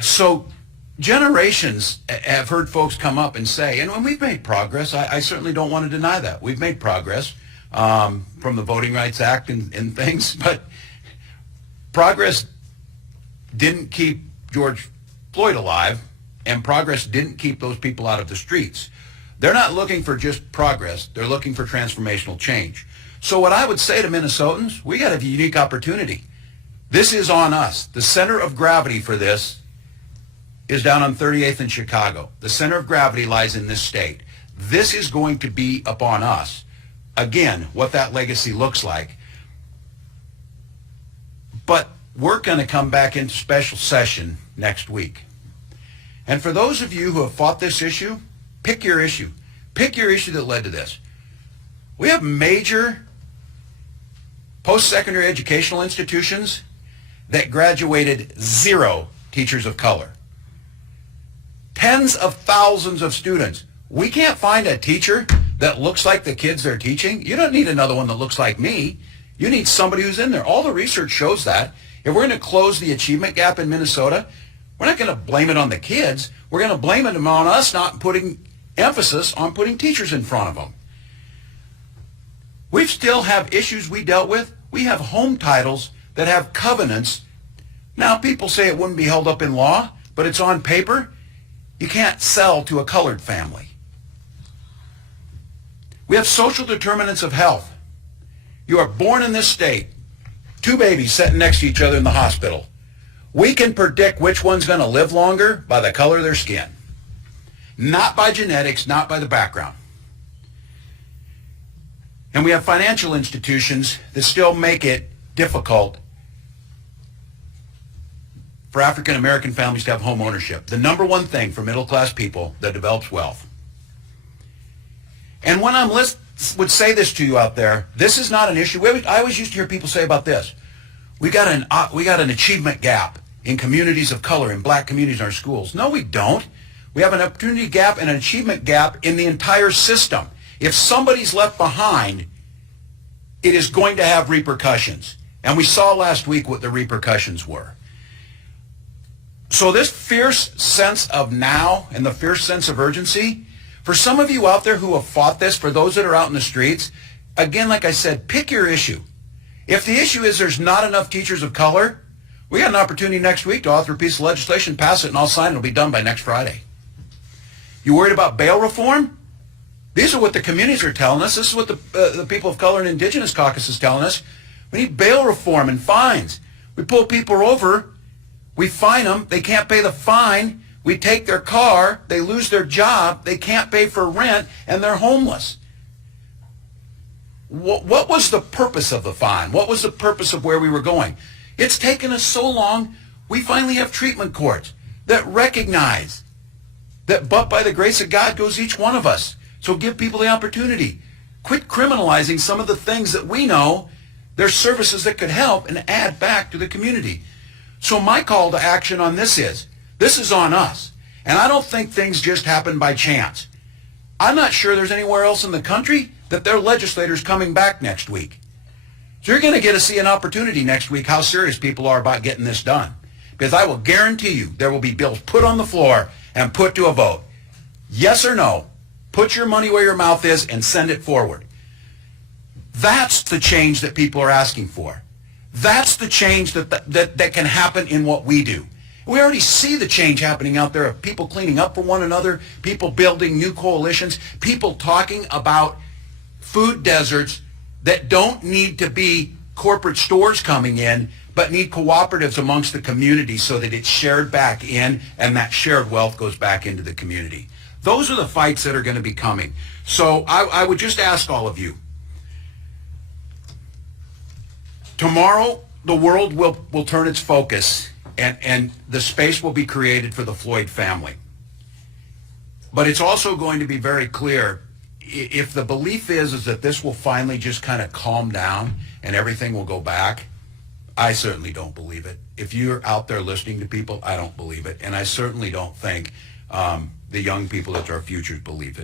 So generations have heard folks come up and say, and we've made progress. I certainly don't want to deny that. We've made progress from the Voting Rights Act and things, but progress didn't keep George Floyd alive, and progress didn't keep those people out of the streets. They're not looking for just progress. They're looking for transformational change. So what I would say to Minnesotans, we got a unique opportunity. This is on us. The center of gravity for this is down on 38th in Chicago. The center of gravity lies in this state. This is going to be upon us. Again, what that legacy looks like. But we're going to come back into special session next week. And for those of you who have fought this issue, pick your issue. Pick your issue that led to this. We have major post-secondary educational institutions that graduated 0 teachers of color. Tens of thousands of students. We can't find a teacher that looks like the kids they're teaching. You don't need another one that looks like me. You need somebody who's in there. All the research shows that. If we're going to close the achievement gap in Minnesota, we're not going to blame it on the kids. We're going to blame it on us not putting emphasis on putting teachers in front of them. We still have issues we dealt with. We have home titles that have covenants. Now, people say it wouldn't be held up in law, but it's on paper. You can't sell to a colored family. We have social determinants of health. You are born in this state, 2 babies sitting next to each other in the hospital. We can predict which one's going to live longer by the color of their skin. Not by genetics, not by the background. And we have financial institutions that still make it difficult for African American families to have home ownership. The number one thing for middle class people that develops wealth. And when would say this to you out there, this is not an issue. I always used to hear people say about this. We got an achievement gap in communities of color, in black communities in our schools. No, we don't. We have an opportunity gap and an achievement gap in the entire system. If somebody's left behind, it is going to have repercussions. And we saw last week what the repercussions were. So this fierce sense of now and the fierce sense of urgency, for some of you out there who have fought this, for those that are out in the streets, again, like I said, pick your issue. If the issue is there's not enough teachers of color, we got an opportunity next week to author a piece of legislation, pass it, and I'll sign it. It'll be done by next Friday. You worried about bail reform? These are what the communities are telling us. This is what the people of color and indigenous caucus is telling us. We need bail reform and fines. We pull people over, we fine them, they can't pay the fine, we take their car, they lose their job, they can't pay for rent, and they're homeless. What was the purpose of the fine? What was the purpose of where we were going? It's taken us so long, we finally have treatment courts that recognize that but by the grace of God goes each one of us. So give people the opportunity. Quit criminalizing some of the things that we know there's services that could help and add back to the community. So my call to action on this is on us. And I don't think things just happen by chance. I'm not sure there's anywhere else in the country that their legislators coming back next week. So you're going to get to see an opportunity next week how serious people are about getting this done. Because I will guarantee you there will be bills put on the floor and put to a vote. Yes or no. Put your money where your mouth is and send it forward. That's the change that people are asking for. That's the change that can happen in what we do. We already see the change happening out there of people cleaning up for one another, people building new coalitions, people talking about food deserts that don't need to be corporate stores coming in, but need cooperatives amongst the community so that it's shared back in and that shared wealth goes back into the community. Those are the fights that are going to be coming. So I would just ask all of you, tomorrow the world will turn its focus and the space will be created for the Floyd family. But it's also going to be very clear, if the belief is that this will finally just kind of calm down and everything will go back, I certainly don't believe it. If you're out there listening to people, I don't believe it. And I certainly don't think the young people that are our futures believe it.